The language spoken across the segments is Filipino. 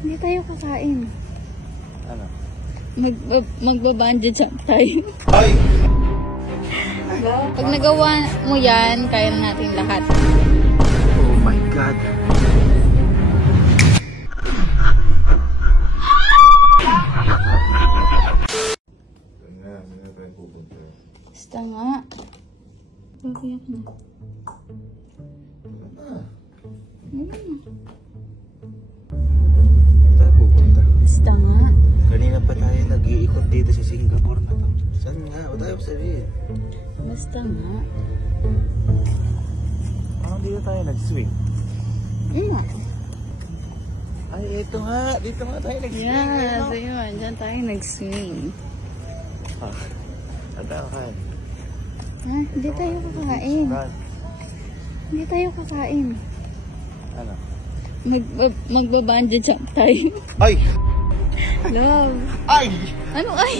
Hindi tayo kakain. Ano? Magbabungee jump tayo. Ay! Pag nagawa mo yan, kaya na natin lahat. Oh my God. Basta nga. Pagkayak na. Saan pupunta? Basta nga. Kanina pa tayo nag-iikot dito sa Singapore na to. Saan nga? O tayo sabihin? Basta nga. Parang dito tayo nag-swing. Nga. Ay, eto nga. Dito nga tayo nag-swing. Yeah, so yun. Diyan tayo nag-swing. Adakan. Ha? Hindi tayo kakain. Hindi tayo kakain. Ano? Magbabungee jump tayo. Ay! Love. Ay! Ano ay?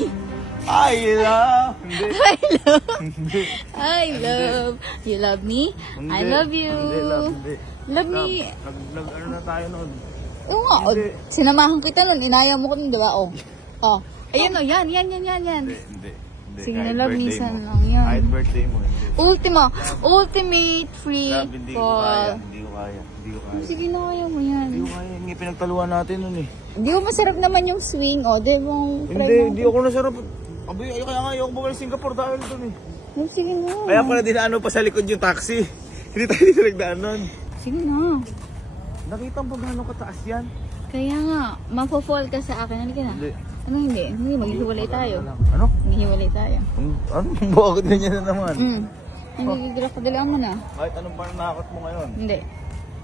Ay, love! Hindi. I love. Hindi. I love. You love me? Hindi. I love you. Hindi, love. Hindi. Love me. Ano na tayo nun? Oo nga. O, Hindi. sinamahan kita nun. Inaya mo ko nun, diba? O. Oh. Ayun o. Yan. Hindi. Sige na, Kahit love. birthday Minsan mo. lang yan. Kahit birthday mo. Hindi. Ultimate free Love, hindi ko kaya. fall. Hindi ko kaya. Hindi ko kaya. Sige na, kaya mo yan. Hindi ko kaya. Hindi pinagtaluan natin nun eh. Hindi ko masarap naman yung swing. O, di mong try Hindi, mo. hindi ako nasarap. Abay, kaya nga ayoko bumalik Singapore dahil dun eh. Oh, sige na. Kaya pala dinaano pa sa likod yung taxi. Hindi tayo dito nagdaan nun. Sige na. Nakita mo ba gano'ng kataas yan? Kaya nga, mapofall ka sa akin. Halika na. Hindi. Ano hindi? Hindi, maghihiwalay tayo. Ano? Maghihiwalay tayo. Ano? Bakit ganyan na naman? Hindi, gagala mo na. Kahit anong pananakot mo ngayon? Hindi.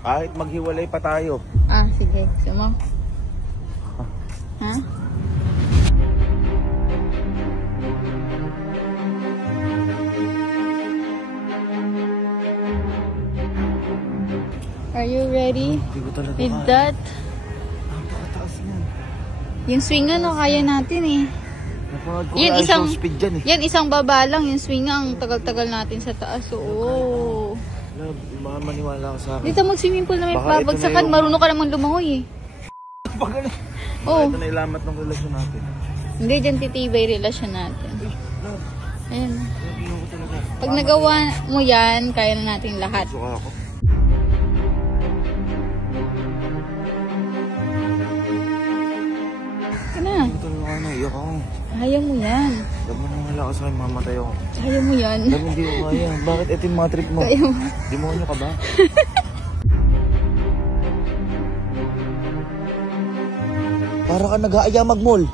Kahit maghiwalay pa tayo. Ah, sige. Gusto mo? Ha? Are you ready Hindi ko talaga with kaya. that? Ang pakataas yan. Yung swing ano, kaya natin eh. Napanood ko Yan kaya isang, show speed dyan eh. yan isang baba lang. Yung swing nga, ang tagal-tagal natin sa taas. Oo. Love, maniwala ka sa akin. Dito mag-swimming pool na may Baka ito na babagsakan. yung- Marunong ka namang lumangoy eh. Pag ano? Oo. Ito na ilamat ng relasyon natin. Hindi, dyan titibay relasyon natin. Love, Ayan. love, yun ko talaga. Pag nagawa mo yan, kaya na natin lahat. Suka ako. Ika na. Hindi ko talaga kaya naiyak ako. Kaya mo yan. Love, maniwala ka sa akin, mamatay ako. Kaya mo yan. Love, hindi ko kaya. Bakit ito yung mga trip mo? Kaya mo. Demonyo ka ba? Para ka nag-aaya mag-mall.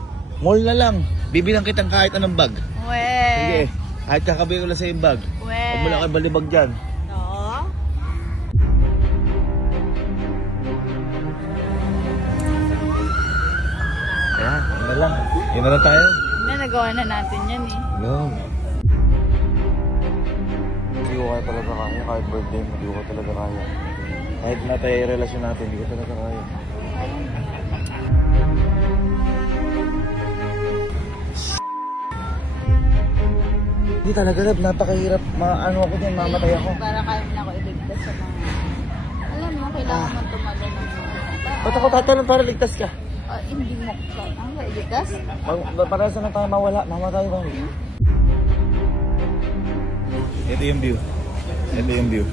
Mall na lang. Bibilang kitang kahit anong bag. Sige. Kahit kakabili ko lang sa yung bag. Huwag mo lang kayo balibag dyan. Oo. Ayan, yun na lang. Yun na lang tayo. Hindi, nagawa na natin yan eh. No. Hindi ko kaya talaga kaya. Kahit birthday mo, hindi ko talaga kaya. Kahit na tayo yung relasyon natin, hindi ko talaga kaya. Hindi talaga, love. Napakahirap. Ano ako dyan, mamatay ako. Para kaya mo na ako iligtas sa mga... Alam mo, kailangan mo tumagal ng mga... Ba't ako tatanong para ligtas ka? Hindi mo kailangan ka iligtas? Para saan na tayo mawala? Mamatay ba? Ito yung view. Ito yung view.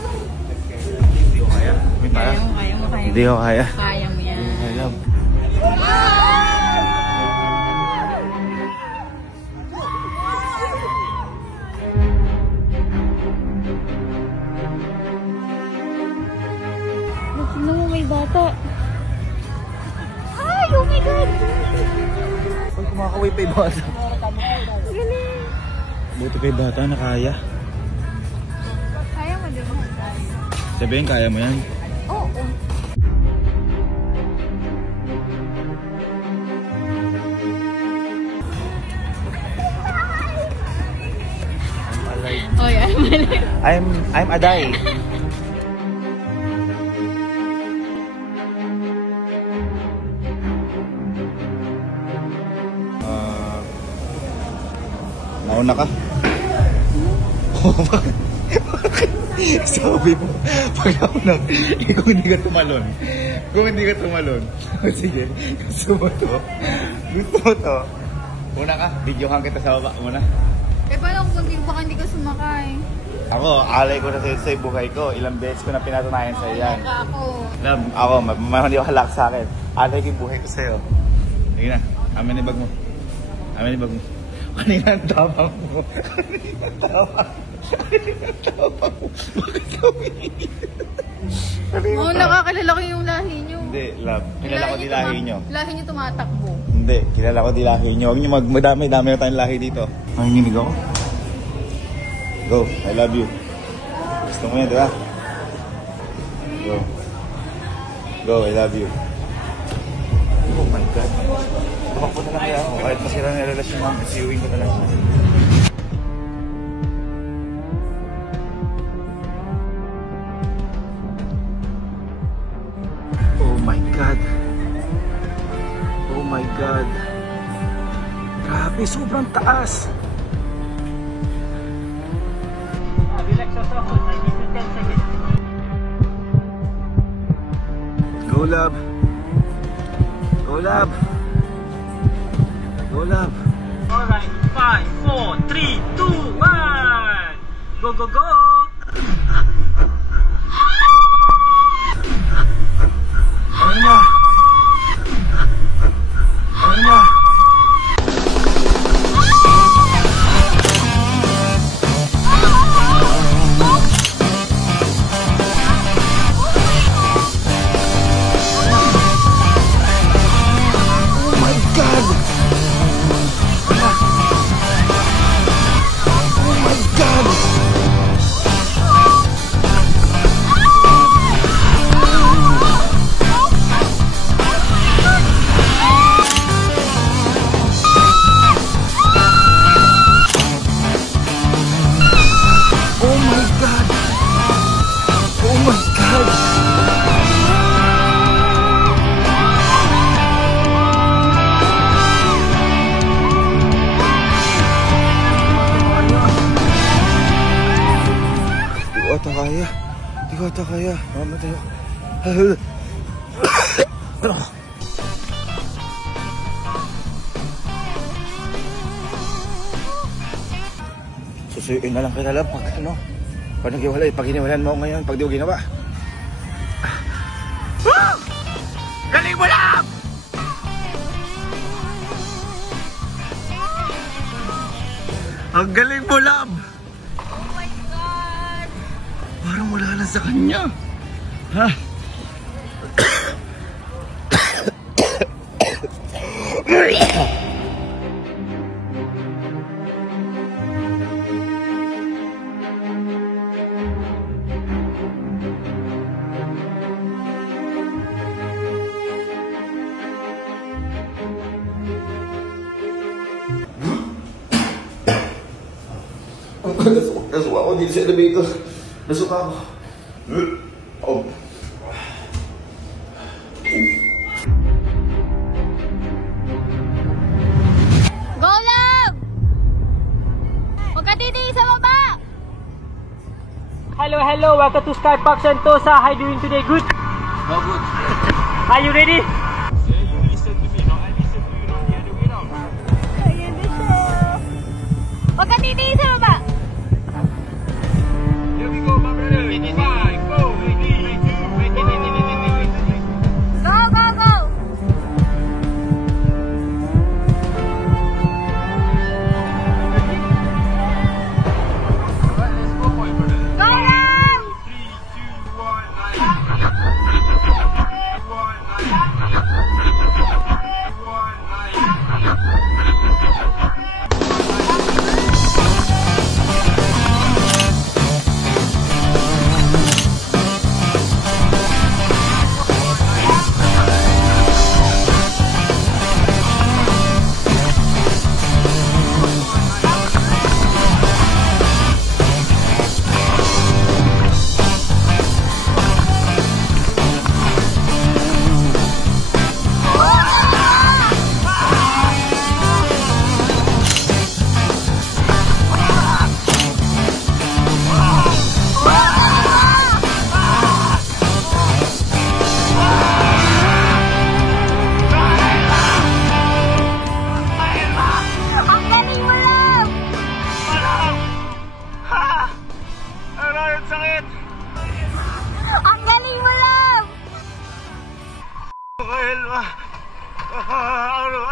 Hindi ko kaya. Kaya mo. Hindi ko kaya. Kaya mo yan. Alam. Tignan mo, may bata. Ay, oh my God! Uy, kumakaway pa yung bata. Galing! Buti pa yung bata na kaya. Kaya mo, di ba? Sabihin, kaya mo yan. Oo. Oh, yeah. I'm Aday. Nauna ka? Sabi mo, pag ako kung hindi ka tumalon, sige, gusto mo to, muna ka, videohan kita sa baba, muna. Eh, paano kung hindi ka sumakay? Ako, alay ko na sa buhay ko, ilang beses ko na pinatunayan sa'yo yan. Ako. Ako, hindi ko halak sa akin, alay ko yung buhay ko sa'yo. Sige na, amin yung bag mo. Kanina ang tapang mo. Bakit kami? Oo, nakakilala ko yung lahi nyo. Hindi, love. Kilala ko di lahi nyo. Lahi nyo tumatakbo. Hindi, kilala ko di lahi nyo. Huwag nyo magmadami-dami na tayong lahi dito. Nanginginig ako. Go, I love you. Gusto mo yan, di ba? Go, I love you. Oh my God. Tumakbo na lang kaya ako. Kahit masira na yung relasyon namin, siyuin ko na lang. Oh my God. Oh my God. Grabe, sobrang taas. Relax yourself. I give you 10 seconds. Go, love. Go, love. Go, love. Alright, 5, 4, 3, 2, 1. Go, go, go. Ano na? Ano na? Hindi ko ata kaya. Mamatay ako. Susuyuin na lang kita, love. Pag ano, pag nag-iwalay, pag iniwalan mo ngayon, pag di mo ginawa. Galing mo, love! Ang galing mo, love! Parang wala na sa kanya. Ha? Nasuka ako dito sa elevator. Nasuka ako. Oh. Go, love! Huwag ka titingin sa baba! Hello, welcome to Sky Park Sentosa. How are you doing today? Good? No good. Are you ready? Yeah, you listen to me, no? I listen to you, no? The other way around. Ayan na siya. Huwag ka titingin sa baba! Here we go, my brother. 5, go. Wait. Go, go, go! Let's go, my brother. Go, love! 3, 2, 1, 9.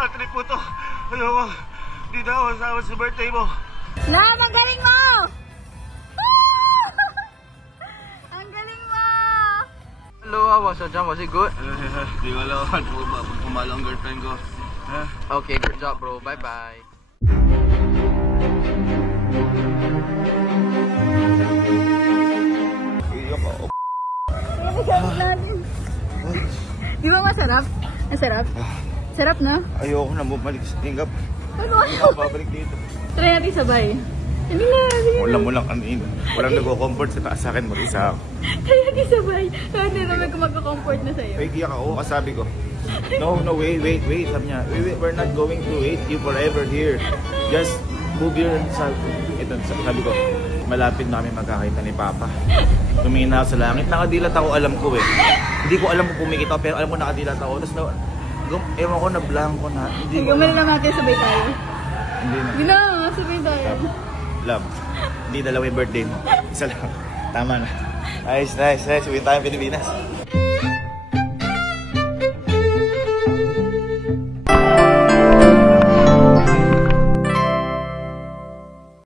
bad trip mo to. Ayoko. Hindi na ako kasama sa birthday mo. Lam, ang galing mo! Ang galing mo! Hello, was it good? Di ko alam kung pumalo ang girlfriend ko. Okay, good job, bro. Bye-bye. Gamit natin. Di ba masarap? Masarap? Sarap na? Ayoko na bumalik sa tingkap. Ano Ayoko babalik dito. Try natin sabay. Hindi na, sige na. Walang kanin. Walang nag-comfort sa taas sa akin. Mag-isa ako. Try natin sabay. Hindi naman ko magka-comfort na sa'yo. Wait, iyak ako. Kasabi ko. No, wait. Sabi niya, we're not going to wait you forever here. Just move your... Ito, sabi ko, malapit na kami magkakita ni Papa. Tumingin na ako sa langit. Nakadilat ako, alam ko eh. Hindi ko alam kung pumikit ako, pero alam ko nakadilat ako. Tapos ewan ko na blanco na. Hindi ko Gumali naman natin sabay tayo. Hindi na. Hindi na, sabay tayo. Love, hindi dalawa yung birthday mo. Isa lang. Tama na. Nice. Uwi tayo Pilipinas.